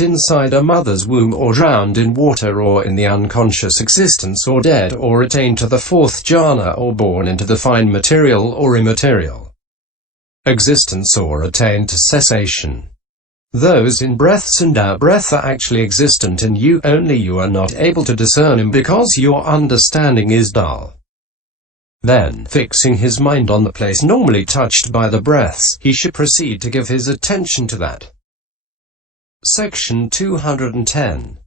trapped inside a mother's womb, or drowned in water, or in the unconscious existence, or dead, or attained to the fourth jhana, or born into the fine material or immaterial existence, or attained to cessation. Those in-breaths and out-breath are actually existent in you, only you are not able to discern him because your understanding is dull. Then, fixing his mind on the place normally touched by the breaths, he should proceed to give his attention to that. Section 210.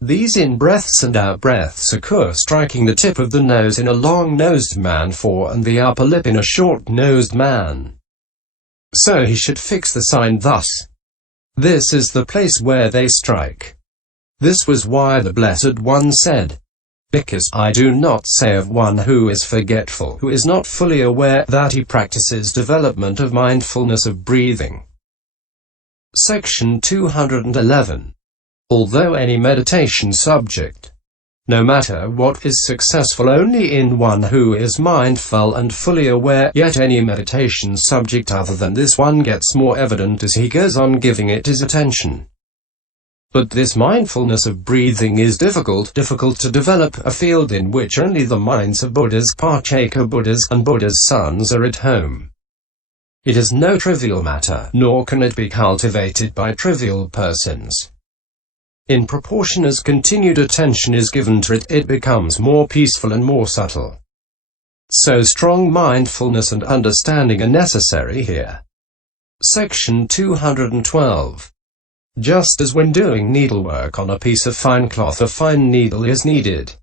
These in-breaths and out-breaths occur striking the tip of the nose in a long-nosed man and the upper lip in a short-nosed man. So he should fix the sign thus. This is the place where they strike. This was why the Blessed One said, "Bhikkhus, I do not say of one who is forgetful, who is not fully aware, that he practices development of mindfulness of breathing." Section 211. Although any meditation subject, no matter what, is successful only in one who is mindful and fully aware, yet any meditation subject other than this one gets more evident as he goes on giving it his attention. But this mindfulness of breathing is difficult to develop, a field in which only the minds of Buddhas, Paccekabuddhas, and Buddha's sons are at home. It is no trivial matter, nor can it be cultivated by trivial persons. In proportion as continued attention is given to it, it becomes more peaceful and more subtle. So strong mindfulness and understanding are necessary here. Section 212. Just as when doing needlework on a piece of fine cloth, a fine needle is needed,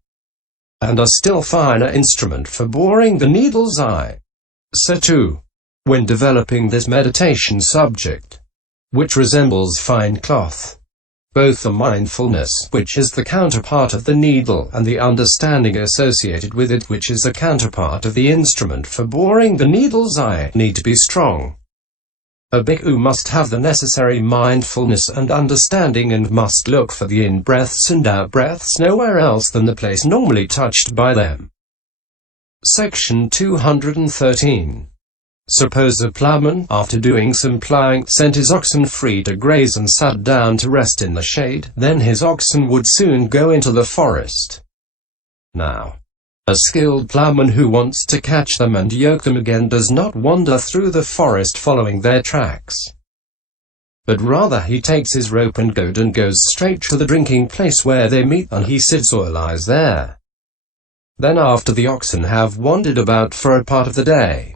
and a still finer instrument for boring the needle's eye, so too, when developing this meditation subject, which resembles fine cloth, both the mindfulness, which is the counterpart of the needle, and the understanding associated with it, which is the counterpart of the instrument for boring the needle's eye, need to be strong. A bhikkhu must have the necessary mindfulness and understanding, and must look for the in-breaths and out-breaths nowhere else than the place normally touched by them. Section 213. Suppose a ploughman, after doing some ploughing, sent his oxen free to graze and sat down to rest in the shade, then his oxen would soon go into the forest. Now, a skilled ploughman who wants to catch them and yoke them again does not wander through the forest following their tracks, but rather he takes his rope and goad and goes straight to the drinking place where they meet, and he sits or lies there. Then after the oxen have wandered about for a part of the day,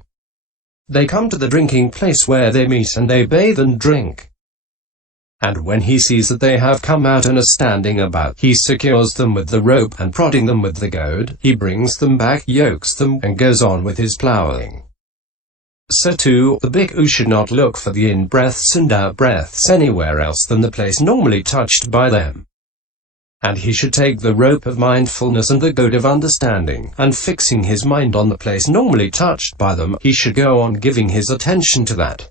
they come to the drinking place where they meet, and they bathe and drink. And when he sees that they have come out and are standing about, he secures them with the rope, and prodding them with the goad, he brings them back, yokes them, and goes on with his ploughing. So too, the bhikkhu should not look for the in-breaths and out-breaths anywhere else than the place normally touched by them. And he should take the rope of mindfulness and the goad of understanding, and fixing his mind on the place normally touched by them, he should go on giving his attention to that.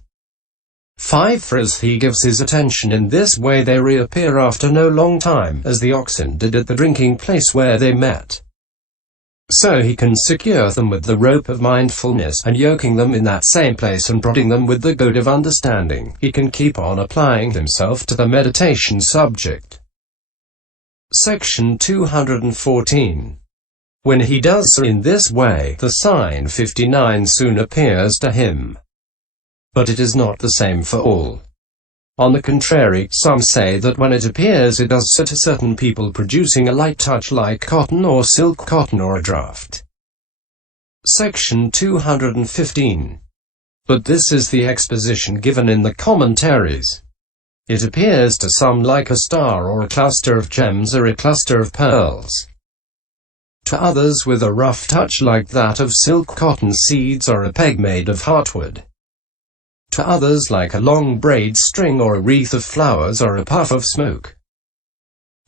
5. For as he gives his attention in this way, they reappear after no long time, as the oxen did at the drinking place where they met. So he can secure them with the rope of mindfulness, and yoking them in that same place and prodding them with the goad of understanding, he can keep on applying himself to the meditation subject. Section 214. When he does so in this way, the sign 59 soon appears to him. But it is not the same for all. On the contrary, some say that when it appears, it does so to certain people, producing a light touch like cotton or silk cotton or a draught. Section 215. But this is the exposition given in the commentaries. It appears to some like a star or a cluster of gems or a cluster of pearls. To others with a rough touch like that of silk cotton seeds or a peg made of heartwood. To others like a long braid string or a wreath of flowers or a puff of smoke.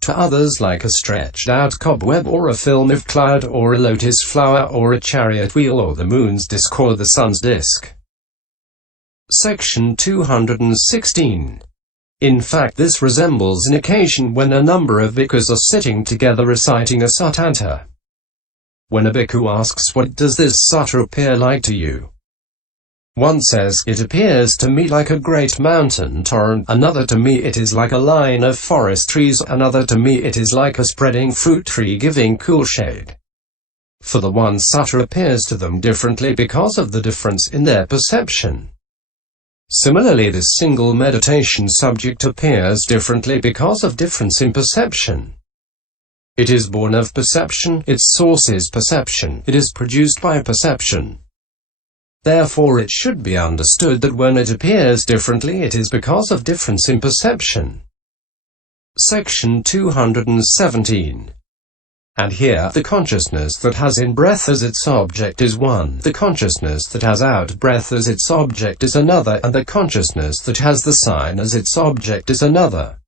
To others like a stretched out cobweb or a film of cloud or a lotus flower or a chariot wheel or the moon's disk or the sun's disk. Section 216. In fact, this resembles an occasion when a number of bhikkhus are sitting together reciting a sutanta. When a bhikkhu asks, "What does this sutta appear like to you?" One says, "It appears to me like a great mountain torrent," another, "To me it is like a line of forest trees," another, "To me it is like a spreading fruit tree giving cool shade." For the one such appears to them differently because of the difference in their perception. Similarly, this single meditation subject appears differently because of difference in perception. It is born of perception, its source is perception, it is produced by perception. Therefore it should be understood that when it appears differently it is because of difference in perception. Section 217. And here, the consciousness that has in-breath as its object is one, the consciousness that has out-breath as its object is another, and the consciousness that has the sign as its object is another.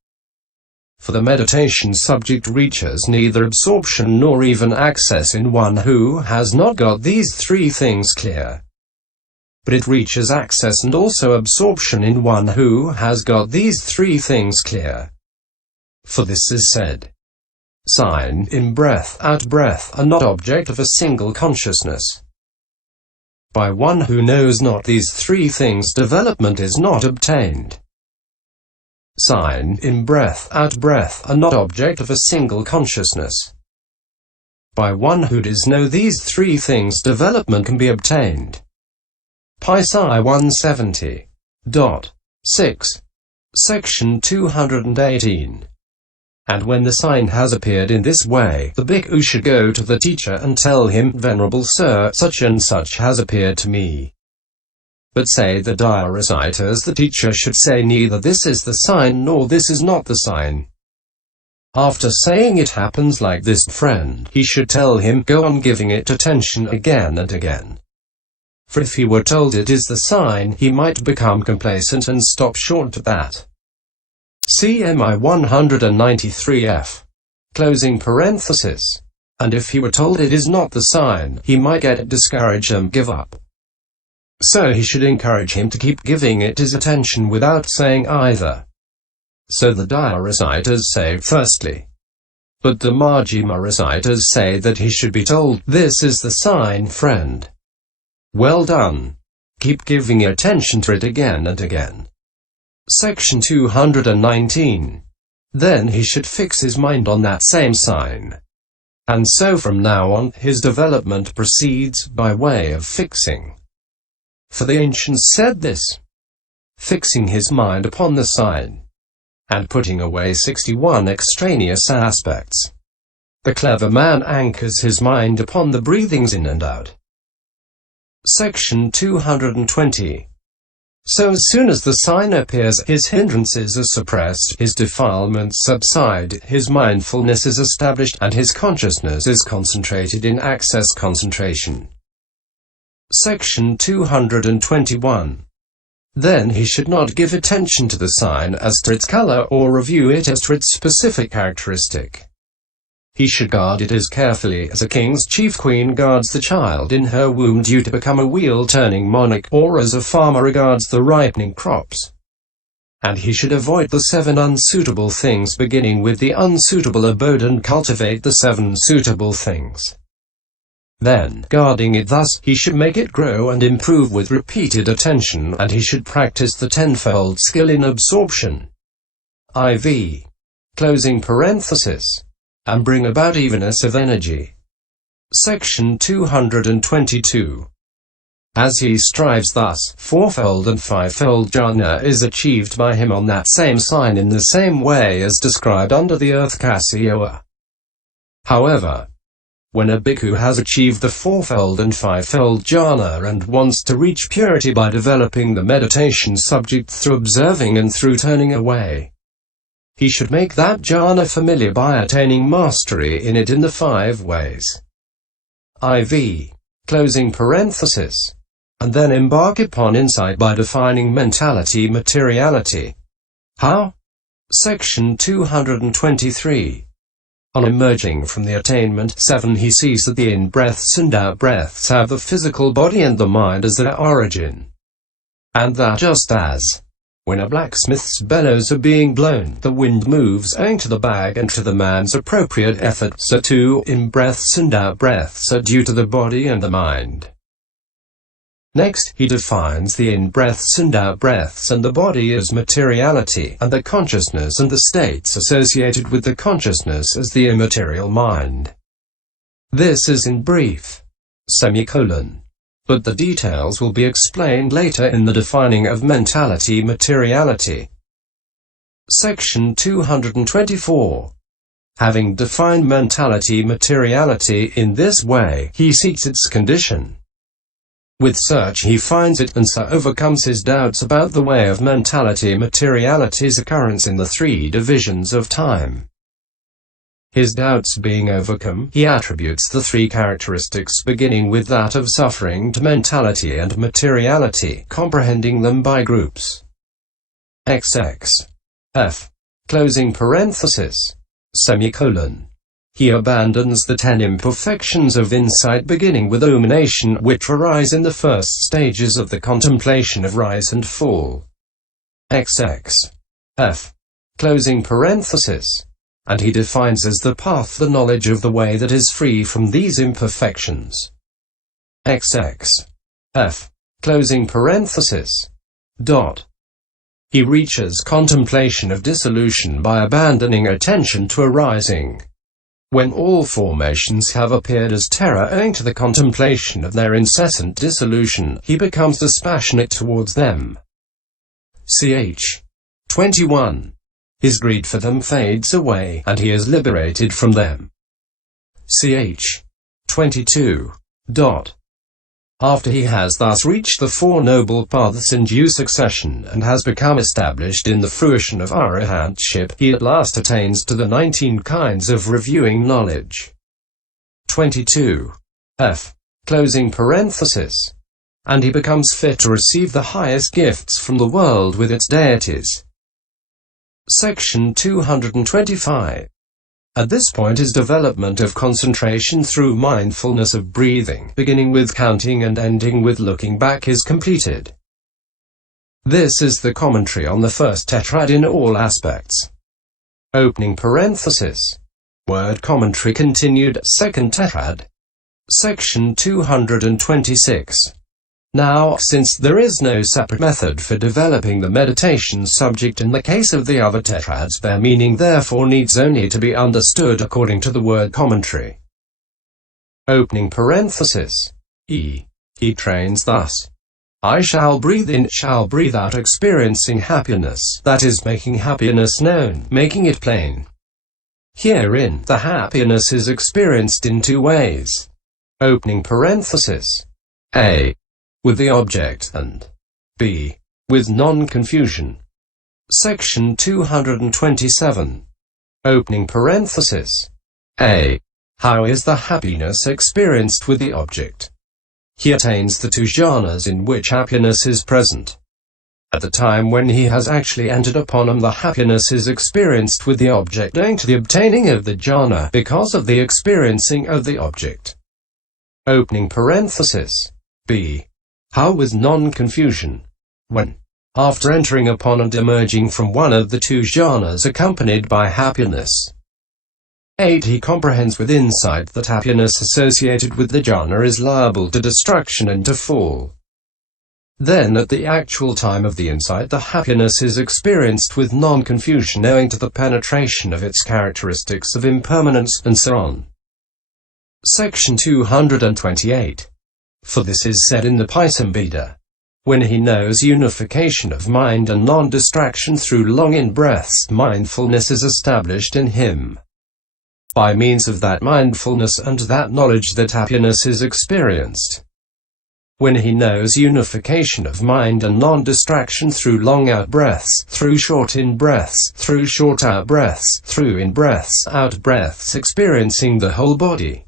For the meditation subject reaches neither absorption nor even access in one who has not got these three things clear. But it reaches access and also absorption in one who has got these three things clear. For this is said, sign, in-breath, out-breath, are not object of a single consciousness. By one who knows not these three things, development is not obtained. Sign, in-breath, out-breath, are not object of a single consciousness. By one who does know these three things, development can be obtained. Paccekabuddhas 170.6. Section 218. And when the sign has appeared in this way, the bhikkhu should go to the teacher and tell him, "Venerable sir, such and such has appeared to me." But say the Daya reciters, the teacher should say, "Neither this is the sign nor this is not the sign." After saying "It happens like this, friend," he should tell him, "Go on giving it attention again and again." For if he were told it is the sign, he might become complacent and stop short at that. CMI 193F. Closing parenthesis. And if he were told it is not the sign, he might get discouraged and give up. So he should encourage him to keep giving it his attention without saying either. So the Daya reciters say, firstly. But the Majjhima reciters say that he should be told, "This is the sign, friend. Well done. Keep giving attention to it again and again." Section 219. Then he should fix his mind on that same sign. And so from now on, his development proceeds by way of fixing. For the ancients said this, fixing his mind upon the sign, and putting away 61 extraneous aspects. The clever man anchors his mind upon the breathings in and out. Section 220. So as soon as the sign appears, his hindrances are suppressed, his defilements subside, his mindfulness is established, and his consciousness is concentrated in access concentration. Section 221. Then he should not give attention to the sign as to its color, or review it as to its specific characteristic. He should guard it as carefully as a king's chief queen guards the child in her womb due to become a wheel-turning monarch, or as a farmer regards the ripening crops. And he should avoid the 7 unsuitable things, beginning with the unsuitable abode, and cultivate the 7 suitable things. Then, guarding it thus, he should make it grow and improve with repeated attention, and he should practice the 10-fold skill in absorption. IV. Closing parenthesis. And bring about evenness of energy. Section 222. As he strives thus, 4-fold and 5-fold jhana is achieved by him on that same sign in the same way as described under the earth Kasyawa. However, when a bhikkhu has achieved the 4-fold and 5-fold jhana and wants to reach purity by developing the meditation subject through observing and through turning away, he should make that jhana familiar by attaining mastery in it in the 5 ways. IV. Closing parenthesis. And then embark upon insight by defining mentality materiality. How? Section 223. On emerging from the attainment 7, he sees that the in-breaths and out-breaths have the physical body and the mind as their origin. And that just as when a blacksmith's bellows are being blown, the wind moves owing to the bag and to the man's appropriate effort, so too in-breaths and out-breaths are due to the body and the mind. Next, he defines the in-breaths and out-breaths and the body as materiality, and the consciousness and the states associated with the consciousness as the immaterial mind. This is in brief. But the details will be explained later in the defining of mentality materiality. Section 224. Having defined mentality materiality in this way, he seeks its condition. With search he finds it, and so overcomes his doubts about the way of mentality materiality's occurrence in the three divisions of time. His doubts being overcome, he attributes the three characteristics beginning with that of suffering to mentality and materiality, comprehending them by groups. F. Closing parenthesis. Semicolon. He abandons the 10 imperfections of insight beginning with illumination, which arise in the first stages of the contemplation of rise and fall. F. Closing parenthesis. And he defines as the path the knowledge of the way that is free from these imperfections. F. Closing parenthesis. He reaches contemplation of dissolution by abandoning attention to arising. When all formations have appeared as terror owing to the contemplation of their incessant dissolution, he becomes dispassionate towards them. Ch. 21. His greed for them fades away, and he is liberated from them. Ch. 22. After he has thus reached the Four Noble Paths in due succession, and has become established in the fruition of arahantship, he at last attains to the 19 kinds of reviewing knowledge. 22. F. Closing parenthesis. And he becomes fit to receive the highest gifts from the world with its deities. Section 225. At this point his development of concentration through mindfulness of breathing, beginning with counting and ending with looking back, is completed. This is the commentary on the first tetrad in all aspects. Opening parenthesis. Word commentary continued, second tetrad. Section 226. Now, since there is no separate method for developing the meditation subject in the case of the other tetrads, their meaning therefore needs only to be understood according to the word commentary. Opening parenthesis. He trains thus. I shall breathe in, shall breathe out, experiencing happiness, that is, making happiness known, making it plain. Herein, the happiness is experienced in two ways. Opening parenthesis. A. With the object, and b. with non-confusion. Section 227. Opening parenthesis. A. How is the happiness experienced with the object? He attains the two jhanas in which happiness is present. At the time when he has actually entered upon them, the happiness is experienced with the object owing to the obtaining of the jhana, because of the experiencing of the object. Opening parenthesis. B. How with non-confusion? When, after entering upon and emerging from one of the two jhanas accompanied by happiness. 8. He comprehends with insight that happiness associated with the jhana is liable to destruction and to fall. Then at the actual time of the insight, the happiness is experienced with non-confusion owing to the penetration of its characteristics of impermanence, and so on. Section 228. For this is said in the Paccekabuddhas. When he knows unification of mind and non-distraction through long in-breaths, mindfulness is established in him. By means of that mindfulness and that knowledge that happiness is experienced. When he knows unification of mind and non-distraction through long out-breaths, through short in-breaths, through short out-breaths, through in-breaths, out-breaths, experiencing the whole body.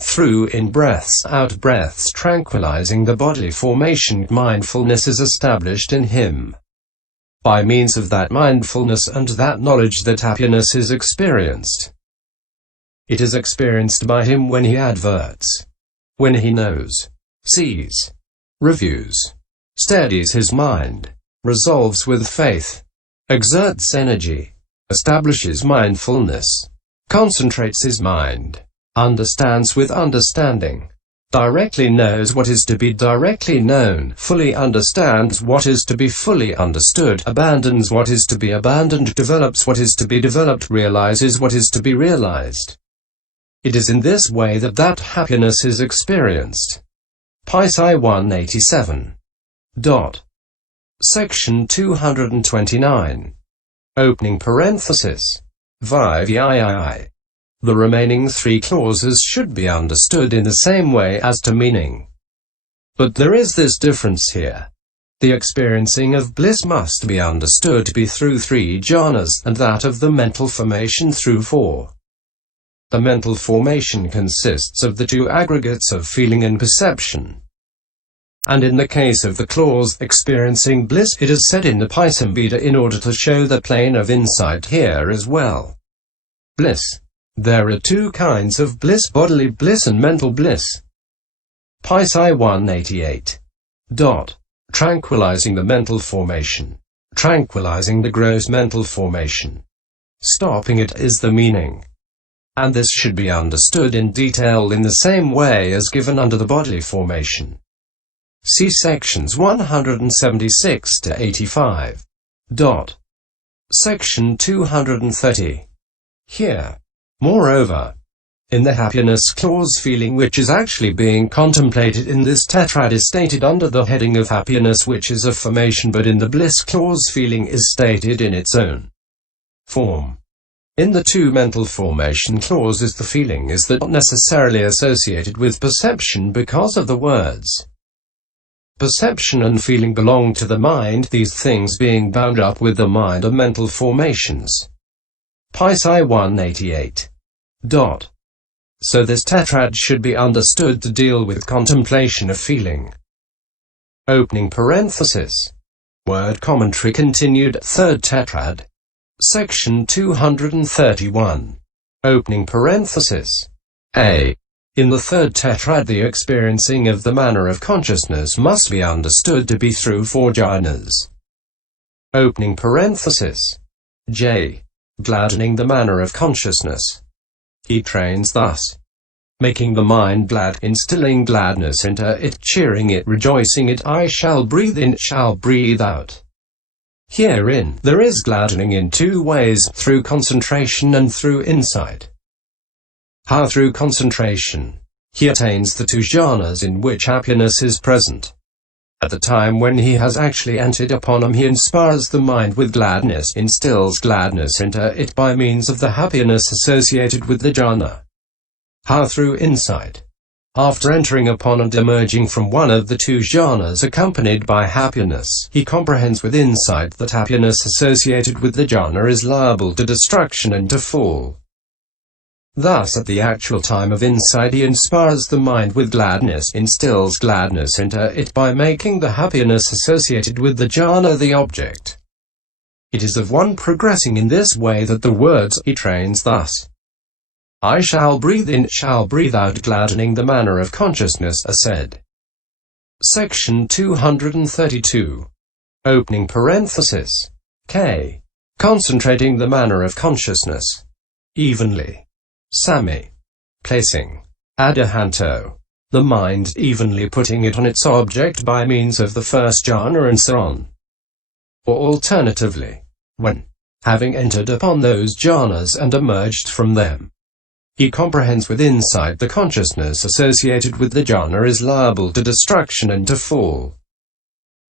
Through in-breaths, out-breaths, tranquilizing the body formation, mindfulness is established in him. By means of that mindfulness and that knowledge that happiness is experienced. It is experienced by him when he adverts. When he knows, sees, reviews, steadies his mind, resolves with faith, exerts energy, establishes mindfulness, concentrates his mind, understands with understanding, directly knows what is to be directly known, fully understands what is to be fully understood, abandons what is to be abandoned, develops what is to be developed, realizes what is to be realized. It is in this way that happiness is experienced. Paccekabuddhas 187. Section 229. Opening parenthesis. VIII. The remaining three clauses should be understood in the same way as to meaning. But there is this difference here. The experiencing of bliss must be understood to be through three jhanas, and that of the mental formation through four. The mental formation consists of the two aggregates of feeling and perception. And in the case of the clause experiencing bliss, it is said in the Paccekabuddhas in order to show the plane of insight here as well. Bliss. There are two kinds of bliss: bodily bliss and mental bliss. Paccekabuddhas 188. Tranquilizing the mental formation. Tranquilizing the gross mental formation. Stopping it is the meaning. And this should be understood in detail in the same way as given under the bodily formation. See sections 176 to 85. Section 230. Here, moreover, in the happiness clause, feeling which is actually being contemplated in this tetrad is stated under the heading of happiness, which is a formation, but in the bliss clause, feeling is stated in its own form. In the two mental formation clauses, the feeling is not necessarily associated with perception because of the words. Perception and feeling belong to the mind, these things being bound up with the mind are mental formations. Paccekabuddhas 188. So this tetrad should be understood to deal with contemplation of feeling. Opening parenthesis. Word commentary continued, third tetrad. Section 231. Opening parenthesis. A. In the third tetrad, the experiencing of the manner of consciousness must be understood to be through four jhanas. Opening parenthesis. J. Gladdening the manner of consciousness. He trains thus. Making the mind glad, instilling gladness into it, cheering it, rejoicing it. I shall breathe in, shall breathe out. Herein, there is gladdening in two ways, through concentration and through insight. How? Through concentration. He attains the two jhanas in which happiness is present. At the time when he has actually entered upon them, he inspires the mind with gladness, instills gladness into it by means of the happiness associated with the jhana. How? Through insight. After entering upon and emerging from one of the two jhanas accompanied by happiness, he comprehends with insight that happiness associated with the jhana is liable to destruction and to fall. Thus, at the actual time of insight, he inspires the mind with gladness, instills gladness into it by making the happiness associated with the jhana the object. It is of one progressing in this way that the words he trains thus. I shall breathe in, shall breathe out, gladdening the manner of consciousness, are said. Section 232. Opening parenthesis. K. Concentrating the manner of consciousness. Evenly. Sami. Placing. Adahanto. The mind evenly putting it on its object by means of the first jhana, and so on. Or alternatively, when, having entered upon those jhanas and emerged from them, he comprehends with insight the consciousness associated with the jhana is liable to destruction and to fall.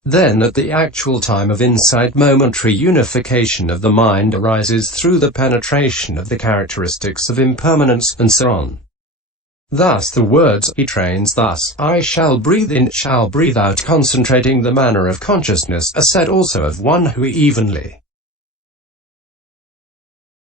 Then at the actual time of insight, momentary unification of the mind arises through the penetration of the characteristics of impermanence, and so on. Thus the words he trains thus, I shall breathe in, shall breathe out, concentrating the manner of consciousness, are said also of one who evenly